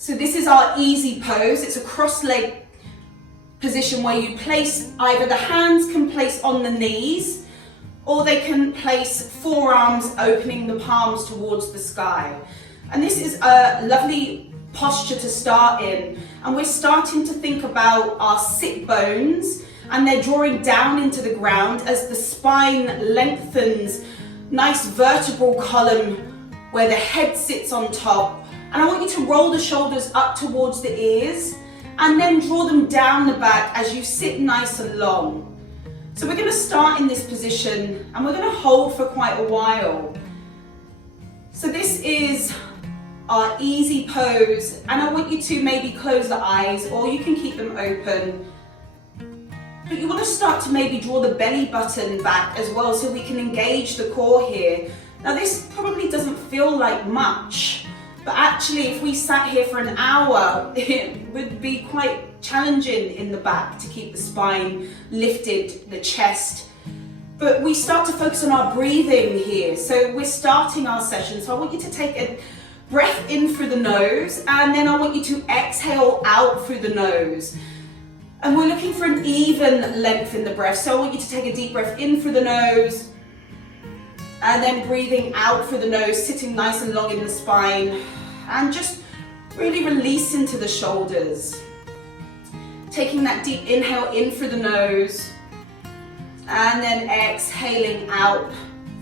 So this is our easy pose. It's a cross-leg position where you place, either the hands can place on the knees, or they can place forearms opening the palms towards the sky. And this is a lovely posture to start in. And we're starting to think about our sit bones, and they're drawing down into the ground as the spine lengthens, nice vertebral column where the head sits on top. And I want you to roll the shoulders up towards the ears and then draw them down the back as you sit nice and long. So we're going to start in this position and we're going to hold for quite a while. So this is our easy pose, and I want you to maybe close the eyes, or you can keep them open. But you want to start to maybe draw the belly button back as well, so we can engage the core here. Now this probably doesn't feel like much, but actually if we sat here for an hour, it would be quite challenging in the back to keep the spine lifted, the chest. But we start to focus on our breathing here. So we're starting our session. So I want you to take a breath in through the nose, and then I want you to exhale out through the nose. And we're looking for an even length in the breath. So I want you to take a deep breath in through the nose, and then breathing out through the nose, sitting nice and long in the spine, and just really release into the shoulders. Taking that deep inhale in through the nose, and then exhaling out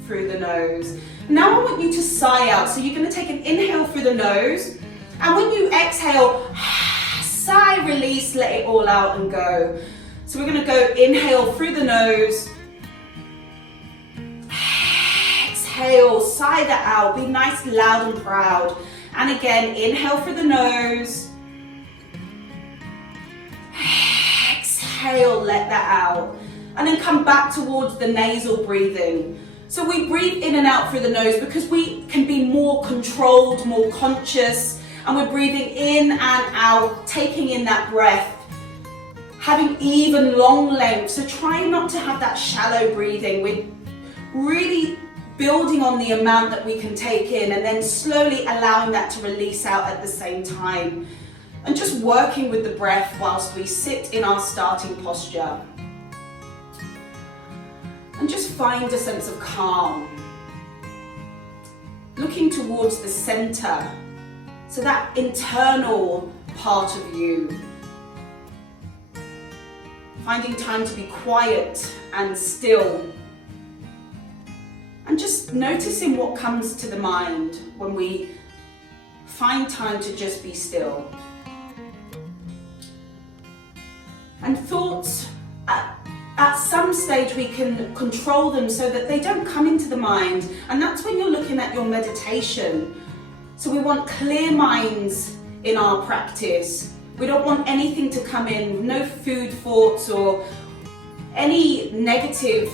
through the nose. Now I want you to sigh out. So you're going to take an inhale through the nose, and when you exhale, sigh, release, let it all out and go. So we're going to go inhale through the nose, exhale, sigh that out, be nice, loud and proud. And again, inhale through the nose, exhale, let that out. And then come back towards the nasal breathing. So we breathe in and out through the nose because we can be more controlled, more conscious, and we're breathing in and out, taking in that breath, having even long length. So try not to have that shallow breathing. We're really building on the amount that we can take in, and then slowly allowing that to release out at the same time. And just working with the breath whilst we sit in our starting posture. And just find a sense of calm. Looking towards the center, so that internal part of you. Finding time to be quiet and still. And just noticing what comes to the mind when we find time to just be still. And thoughts, at some stage we can control them so that they don't come into the mind, and that's when you're looking at your meditation. So we want clear minds in our practice. We don't want anything to come in, no food thoughts or any negative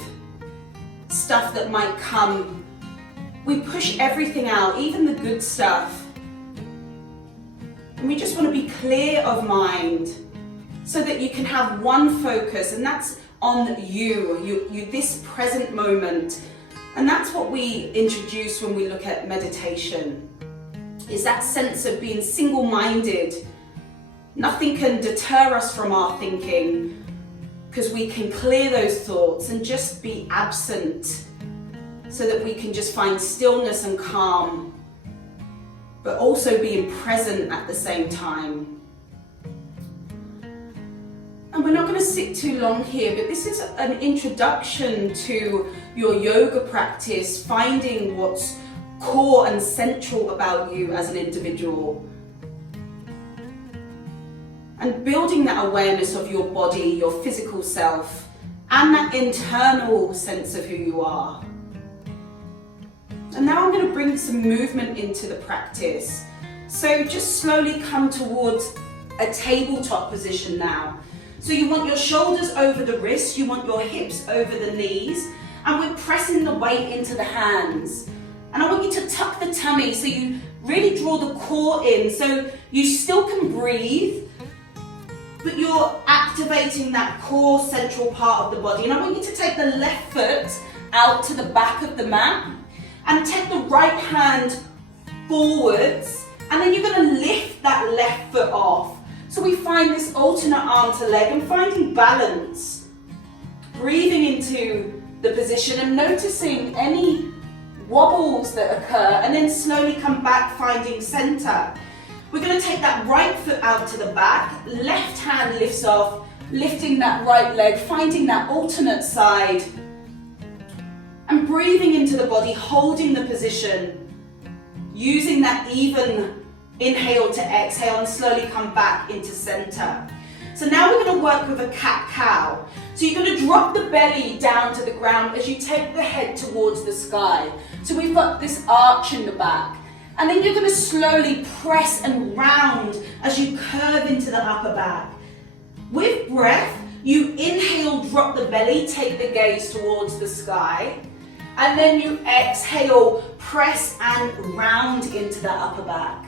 stuff that might come. We push everything out, even the good stuff. And we just want to be clear of mind so that you can have one focus, and that's on you, this present moment. And that's what we introduce when we look at meditation, is that sense of being single-minded. Nothing can deter us from our thinking, because we can clear those thoughts and just be absent, so that we can just find stillness and calm, but also being present at the same time. And we're not going to sit too long here, but this is an introduction to your yoga practice, finding what's core and central about you as an individual. And building that awareness of your body, your physical self, and that internal sense of who you are. And now I'm going to bring some movement into the practice. So just slowly come towards a tabletop position now. So you want your shoulders over the wrists, you want your hips over the knees, and we're pressing the weight into the hands. And I want you to tuck the tummy so you really draw the core in, so you still can breathe, but you're activating that core central part of the body. And I want you to take the left foot out to the back of the mat and take the right hand forwards And then you're going to lift that left foot off. So we find this alternate arm to leg and finding balance. Breathing into the position and noticing any wobbles that occur, and then slowly come back, finding center. We're going to take that right foot out to the back, left hand lifts off, lifting that right leg, finding that alternate side, and breathing into the body, holding the position, using that even inhale to exhale and slowly come back into center. So now we're going to work with a cat-cow. So you're going to drop the belly down to the ground as you take the head towards the sky. So we've got this arch in the back. And then you're going to slowly press and round as you curve into the upper back. With breath, you inhale, drop the belly, take the gaze towards the sky. And then you exhale, press and round into the upper back.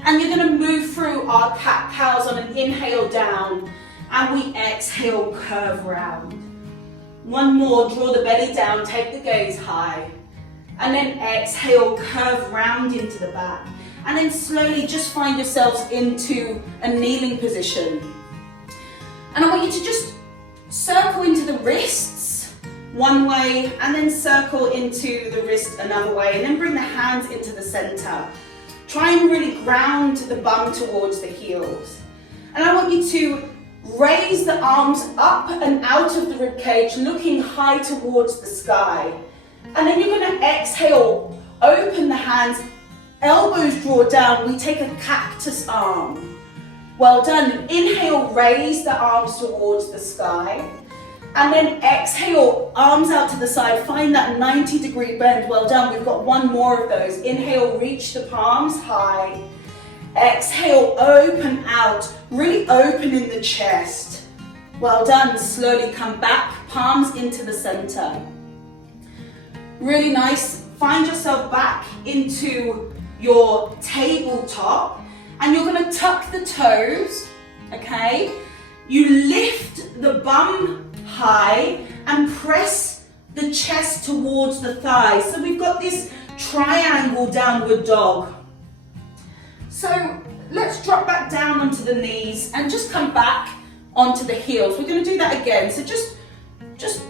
And you're going to move through our cat-cows on an inhale down, and we exhale, curve round. One more, draw the belly down, take the gaze high. And then exhale, curve round into the back. And then slowly just find yourselves into a kneeling position. And I want you to just circle into the wrists one way, and then circle into the wrist another way, and then bring the hands into the center. Try and really ground the bum towards the heels. And I want you to raise the arms up and out of the ribcage, looking high towards the sky. And then you're going to exhale, open the hands, elbows draw down. We take a cactus arm. Well done. Inhale, raise the arms towards the sky. And then exhale, arms out to the side. Find that 90-degree bend. Well done. We've got one more of those. Inhale, reach the palms high. Exhale, open out. Really open in the chest. Well done. Slowly come back, palms into the center. Really nice. Find yourself back into your tabletop, and you're going to tuck the toes, okay? You lift the bum high and press the chest towards the thighs. So we've got this triangle downward dog. So let's drop back down onto the knees and just come back onto the heels. We're going to do that again. So just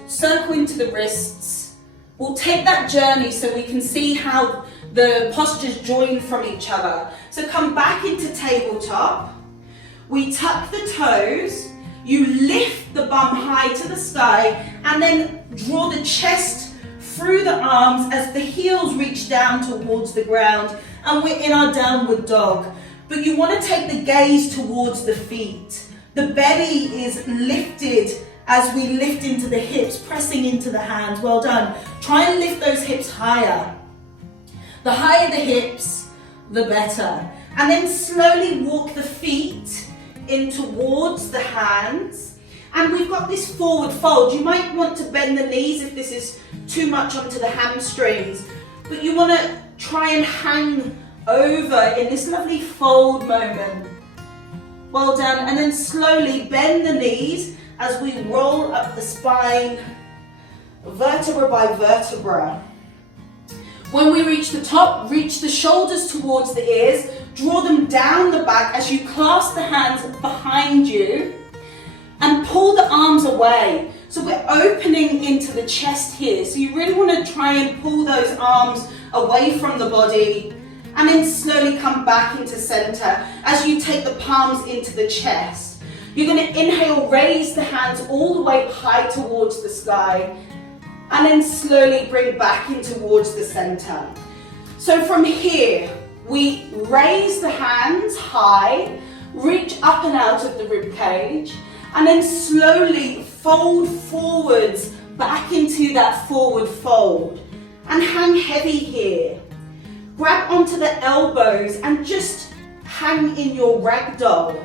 circle into the wrists. We'll take that journey so we can see how the postures join from each other. So come back into tabletop. We tuck the toes. You lift the bum high to the sky, and then draw the chest through the arms as the heels reach down towards the ground, and we're in our downward dog. But you want to take the gaze towards the feet. The belly is lifted as we lift into the hips, pressing into the hands. Well done. Try and lift those hips higher. The higher the hips, the better. And then slowly walk the feet in towards the hands, and we've got this forward fold. You might want to bend the knees if this is too much onto the hamstrings, but you want to try and hang over in this lovely fold moment. Well done. And then slowly bend the knees as we roll up the spine, vertebra by vertebra. When we reach the top, reach the shoulders towards the ears. Draw them down the back as you clasp the hands behind you and pull the arms away. So we're opening into the chest here. So you really want to try and pull those arms away from the body, and then slowly come back into center as you take the palms into the chest. You're going to inhale, raise the hands all the way high towards the sky, and then slowly bring back in towards the center. So from here, we raise the hands high, reach up and out of the rib cage, and then slowly fold forwards back into that forward fold. And hang heavy here. Grab onto the elbows and just hang in your ragdoll.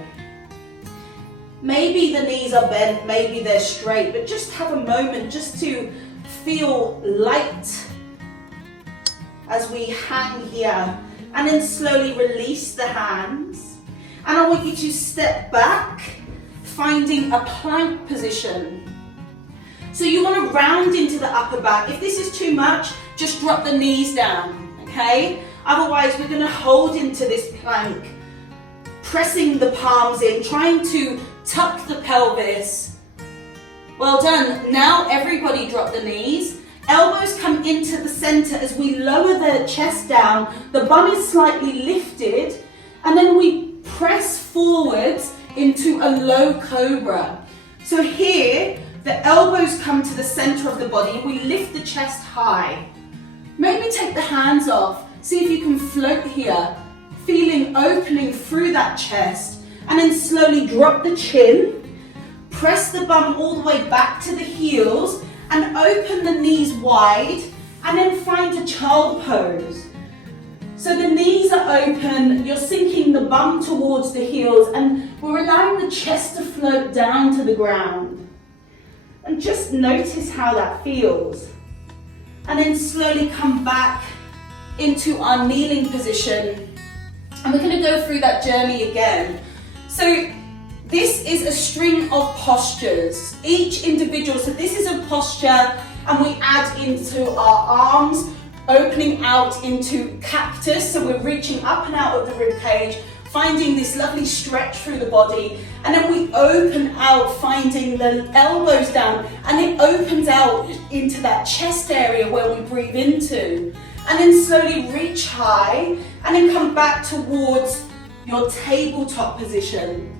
Maybe the knees are bent, maybe they're straight, but just have a moment just to feel light as we hang here. And then slowly release the hands. And I want you to step back, finding a plank position. So you want to round into the upper back. If this is too much, just drop the knees down, okay? Otherwise, we're going to hold into this plank, pressing the palms in, trying to tuck the pelvis. Well done. Now everybody drop the knees. Elbows come into the center as we lower the chest down. The bum is slightly lifted, and then we press forwards into a low cobra. So here, the elbows come to the center of the body. We lift the chest high. Maybe take the hands off. See if you can float here, feeling opening through that chest, and then slowly drop the chin. Press the bum all the way back to the heels and open the knees wide, and then find a child pose. So the knees are open, you're sinking the bum towards the heels, and we're allowing the chest to float down to the ground. And just notice how that feels. And then slowly come back into our kneeling position. And we're going to go through that journey again. So this is a string of postures, each individual. So this is a posture, and we add into our arms, opening out into cactus. So we're reaching up and out of the rib cage, finding this lovely stretch through the body. And then we open out, finding the elbows down, and it opens out into that chest area where we breathe into. And then slowly reach high, and then come back towards your tabletop position.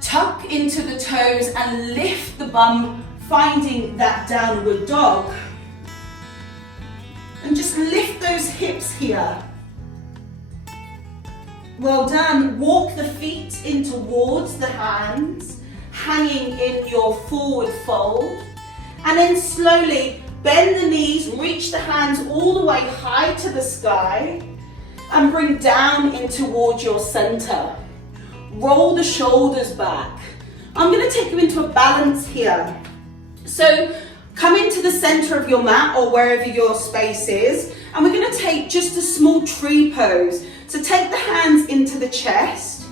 Tuck into the toes and lift the bum, finding that downward dog. And just lift those hips here. Well done. Walk the feet in towards the hands, hanging in your forward fold. And then slowly bend the knees, reach the hands all the way high to the sky, and bring down in towards your center. Roll the shoulders back. I'm going to take you into a balance here. So come into the center of your mat or wherever your space is, and we're going to take just a small tree pose. So take the hands into the chest.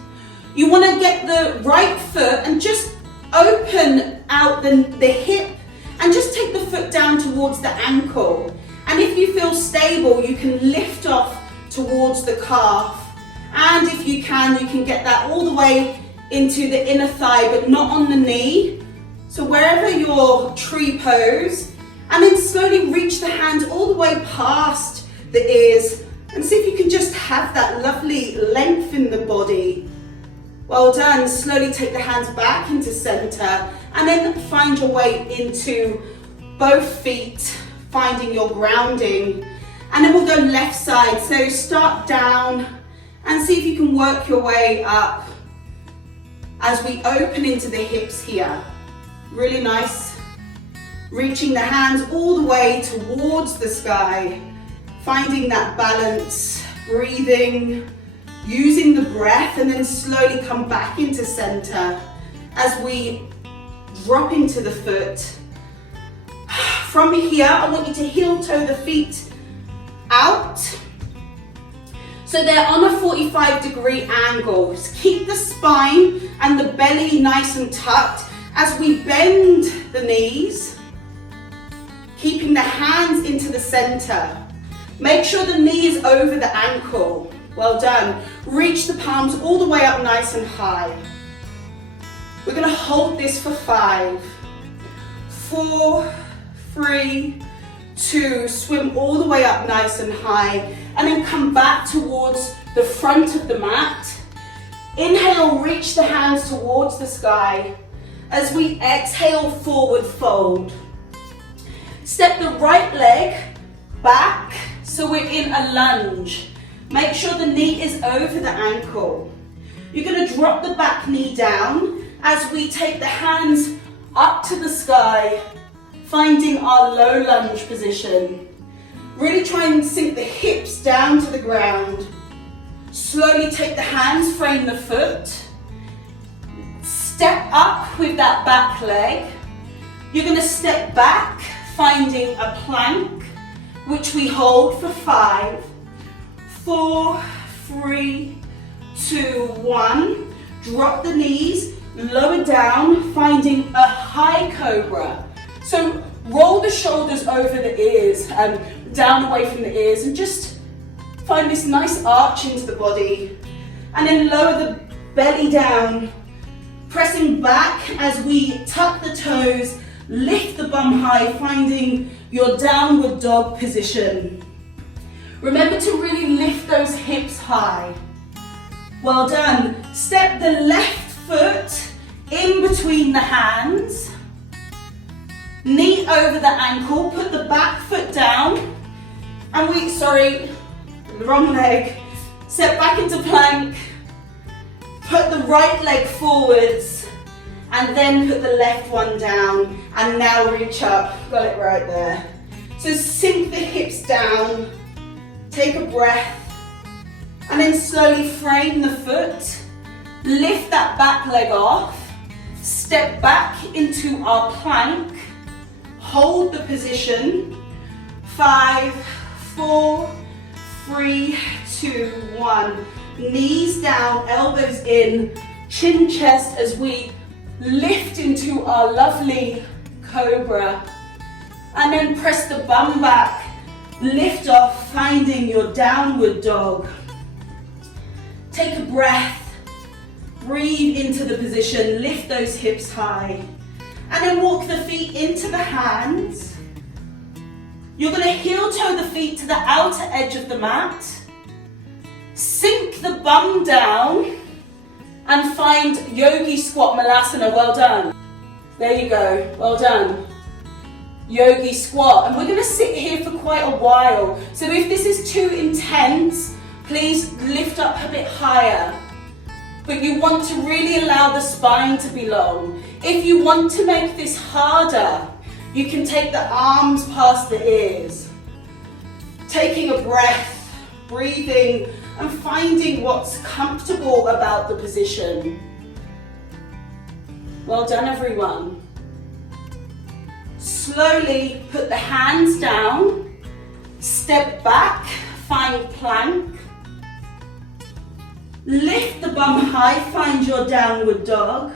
You want to get the right foot and just open out the hip, and just take the foot down towards the ankle. And if you feel stable, you can lift off towards the calf. And if you can get that all the way into the inner thigh, but not on the knee. So wherever your tree pose, and then slowly reach the hands all the way past the ears, and see if you can just have that lovely length in the body. Well done. Slowly take the hands back into center, and then find your way into both feet, finding your grounding. And then we'll go left side. So start down and see if you can work your way up as we open into the hips here. Really nice. Reaching the hands all the way towards the sky, finding that balance, breathing, using the breath, and then slowly come back into center as we drop into the foot. From here, I want you to heel toe the feet out. So they're on a 45-degree angle. Just keep the spine and the belly nice and tucked as we bend the knees, keeping the hands into the center. Make sure the knee is over the ankle. Well done. Reach the palms all the way up nice and high. We're going to hold this for 5, 4, 3, 2, swim all the way up nice and high, and then come back towards the front of the mat. Inhale, reach the hands towards the sky. As we exhale, forward fold. Step the right leg back, so we're in a lunge. Make sure the knee is over the ankle. You're going to drop the back knee down as we take the hands up to the sky, finding our low lunge position. Really try and sink the hips down to the ground. Slowly take the hands, frame the foot. Step up with that back leg. You're going to step back, finding a plank, which we hold for 5, 4, 3, 2, 1. Drop the knees, lower down, finding a high cobra. So roll the shoulders over the ears and down away from the ears, and just find this nice arch into the body. And then lower the belly down, pressing back as we tuck the toes, lift the bum high, finding your downward dog position. Remember to really lift those hips high. Well done. Step the left foot in between the hands. Knee over the ankle, put the back foot down. And the wrong leg. Step back into plank. Put the right leg forwards. And then put the left one down. And now reach up. Got it right there. So sink the hips down. Take a breath. And then slowly frame the foot. Lift that back leg off. Step back into our plank. Hold the position. 5, 4, 3, 2, 1. Knees down, elbows in, chin chest as we lift into our lovely cobra. And then press the bum back, lift off, finding your downward dog. Take a breath, breathe into the position, lift those hips high. And then walk the feet into the hands. You're going to heel toe the feet to the outer edge of the mat. Sink the bum down and find yogi squat malasana. Well done. There you go. Well done. Yogi squat. And we're going to sit here for quite a while. So if this is too intense, please lift up a bit higher. But you want to really allow the spine to be long. If you want to make this harder, you can take the arms past the ears. Taking a breath, breathing, and finding what's comfortable about the position. Well done, everyone. Slowly put the hands down, step back, find plank. Lift the bum high, find your downward dog.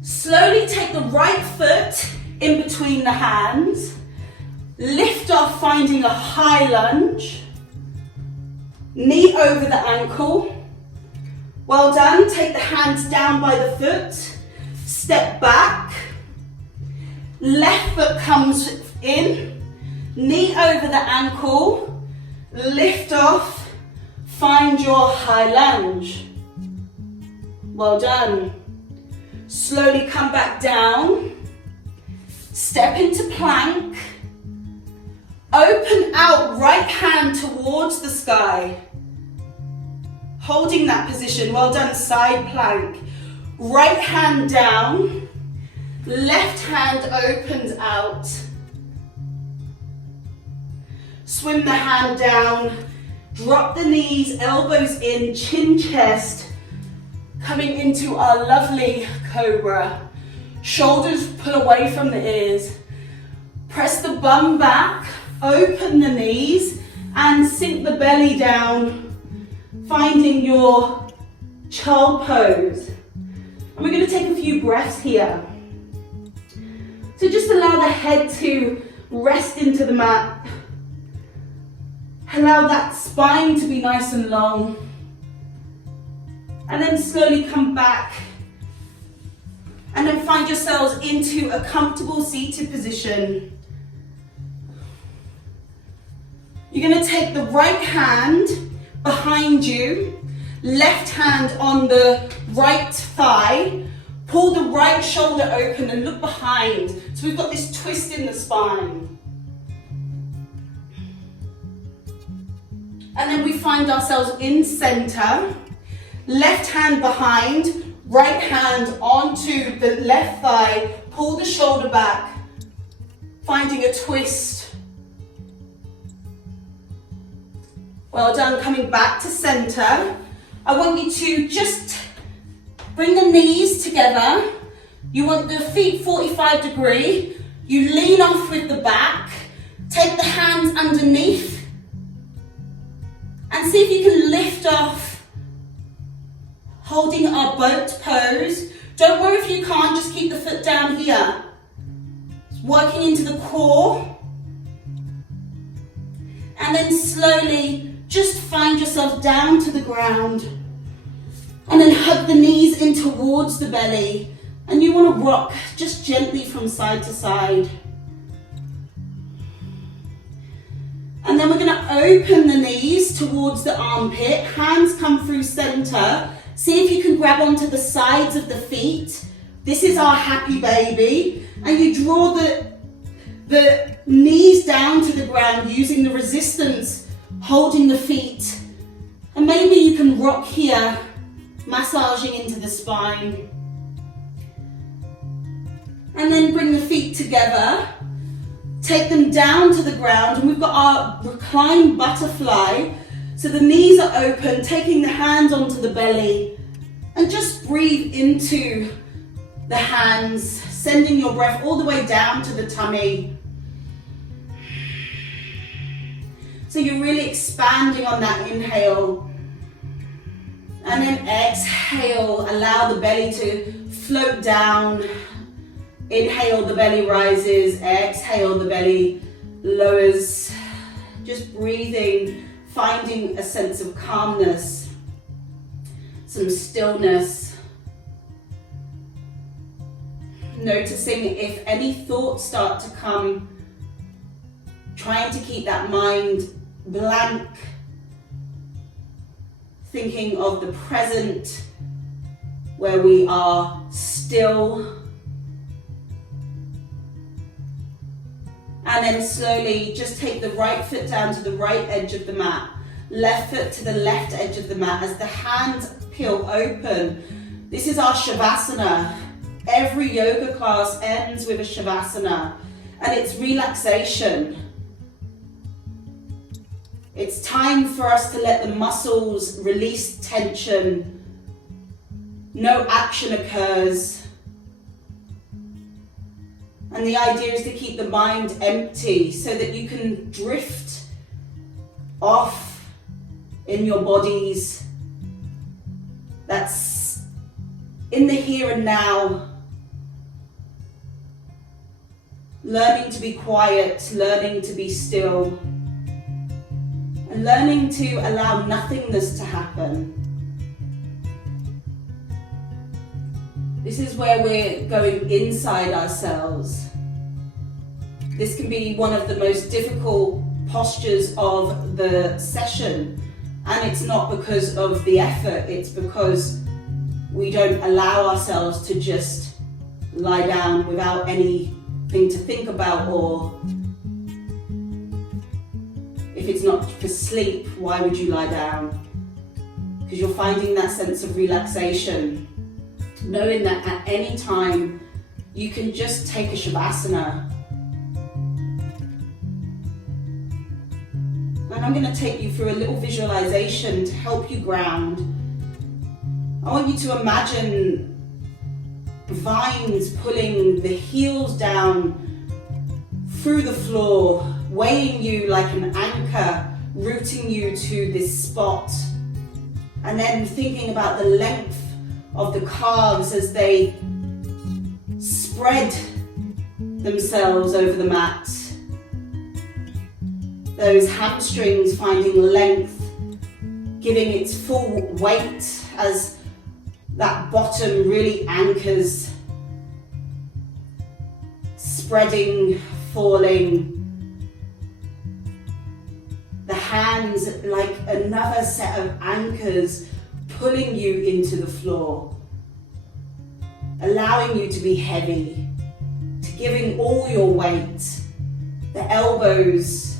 Slowly take the right foot in between the hands. Lift off, finding a high lunge. Knee over the ankle. Well done. Take the hands down by the foot. Step back. Left foot comes in. Knee over the ankle. Lift off. Find your high lunge. Well done. Slowly come back down. Step into plank. Open out, right hand towards the sky. Holding that position. Well done, side plank. Right hand down. Left hand opens out. Swim the hand down. Drop the knees, elbows in, chin chest. Coming into our lovely cobra. Shoulders pull away from the ears. Press the bum back, open the knees, and sink the belly down, finding your child pose. And we're going to take a few breaths here. So just allow the head to rest into the mat. Allow that spine to be nice and long. And then slowly come back. And then find yourselves into a comfortable seated position. You're going to take the right hand behind you, left hand on the right thigh, pull the right shoulder open and look behind. So we've got this twist in the spine. And then we find ourselves in center, left hand behind, right hand onto the left thigh, pull the shoulder back, finding a twist. Well done, coming back to center. I want you to just bring the knees together. You want the feet 45 degree. You lean off with the back, take the hands underneath, and see if you can lift off, holding our boat pose. Don't worry if you can't, just keep the foot down here. Working into the core. And then slowly just find yourself down to the ground. And then hug the knees in towards the belly. And you want to rock just gently from side to side. And then we're going to open the knees towards the armpit. Hands come through center. See if you can grab onto the sides of the feet. This is our happy baby. And you draw the knees down to the ground using the resistance, holding the feet. And maybe you can rock here, massaging into the spine. And then bring the feet together. Take them down to the ground, and we've got our reclined butterfly. So the knees are open, taking the hands onto the belly, and just breathe into the hands, sending your breath all the way down to the tummy. So you're really expanding on that inhale. And then exhale, allow the belly to float down. Inhale, the belly rises. Exhale, the belly lowers. Just breathing, finding a sense of calmness, some stillness. Noticing if any thoughts start to come, trying to keep that mind blank, thinking of the present where we are still. And then slowly just take the right foot down to the right edge of the mat, left foot to the left edge of the mat as the hands peel open. This is our Shavasana. Every yoga class ends with a Shavasana, and it's relaxation. It's time for us to let the muscles release tension. No action occurs. And the idea is to keep the mind empty so that you can drift off in your bodies. That's in the here and now. Learning to be quiet, learning to be still, and learning to allow nothingness to happen. This is where we're going inside ourselves. This can be one of the most difficult postures of the session. And it's not because of the effort, it's because we don't allow ourselves to just lie down without anything to think about, or if it's not for sleep, why would you lie down? Because you're finding that sense of relaxation. Knowing that at any time you can just take a Shavasana. And I'm going to take you through a little visualization to help you ground. I want you to imagine vines pulling the heels down through the floor, weighing you like an anchor, rooting you to this spot. And then thinking about the length of the calves as they spread themselves over the mat. Those hamstrings finding length, giving its full weight as that bottom really anchors, spreading, falling. The hands like another set of anchors pulling you into the floor, allowing you to be heavy, to giving all your weight, the elbows,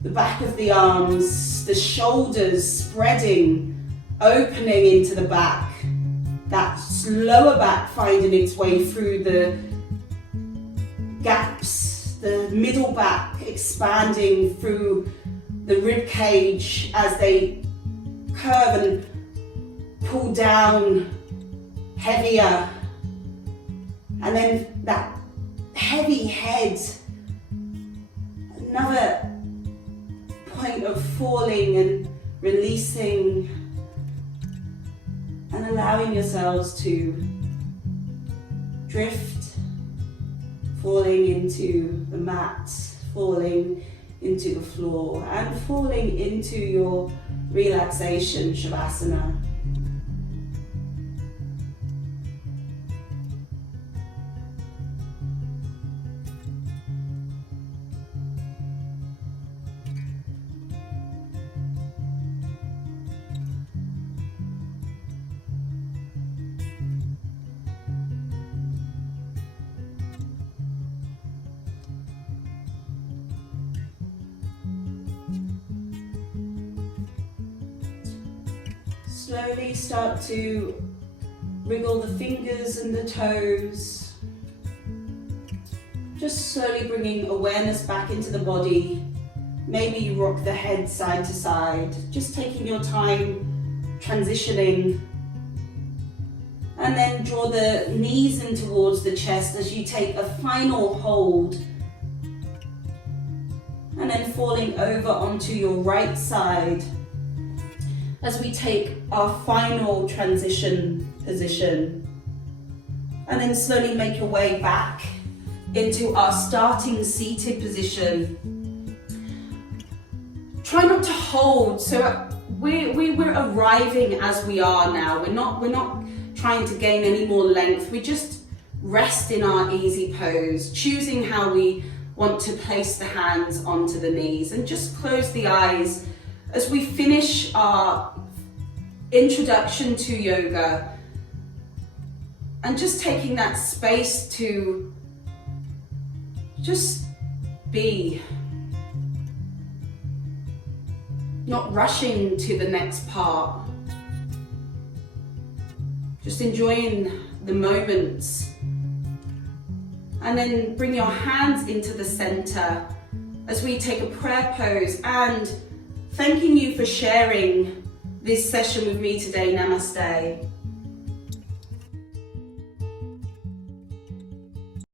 the back of the arms, the shoulders spreading, opening into the back, that lower back finding its way through the gaps, the middle back expanding through the rib cage as they curve and pull down heavier, and then that heavy head, another point of falling and releasing and allowing yourselves to drift, falling into the mat, falling into the floor and falling into your relaxation Shavasana. Slowly start to wriggle the fingers and the toes. Just slowly bringing awareness back into the body. Maybe you rock the head side to side. Just taking your time transitioning. And then draw the knees in towards the chest as you take a final hold. And then falling over onto your right side as we take our final transition position. And then slowly make your way back into our starting seated position. Try not to hold, so we're arriving as we are now. We're not trying to gain any more length. We just rest in our easy pose, choosing how we want to place the hands onto the knees, and just close the eyes as we finish our introduction to yoga, and just taking that space to just be, not rushing to the next part, just enjoying the moments. And then bring your hands into the center as we take a prayer pose, and thanking you for sharing this session with me today. Namaste.